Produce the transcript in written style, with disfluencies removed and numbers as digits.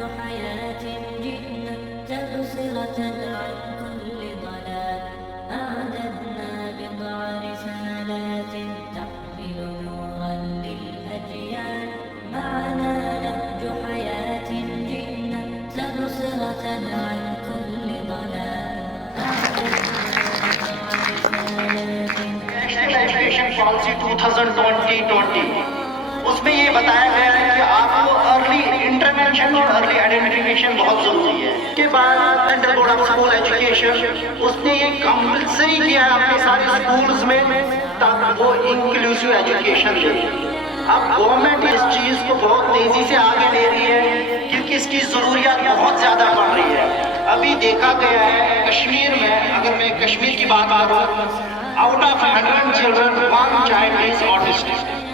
حياة جئنا تبصرة عن كل ضلال أعددنا بضع رسالات تحمل نورا للأجيال معنا نهج حياة جئنا تبصرة عن كل ضلال नेशनल एजुकेशन पॉलिसी 2020 उसमें ये बताया गया है कि आपको अर्ली इंटरवेंशन और अर्ली आइडेंटिफिकेशन बहुत जरूरी है। के बाद central board of school education उसने ये कंपल्सरी किया है अपने सारे स्कूल्स में ताकि वो इंक्लूसिव एजुकेशन दे। अब गवर्नमेंट इस चीज को बहुत तेजी से आगे ले रही है क्योंकि इसकी जरूरियात बहुत ज्यादा बढ़ रही है। अभी देखा गया है कश्मीर में, अगर मैं कश्मीर की बात करूं, out of 100 children 1 child is autistic.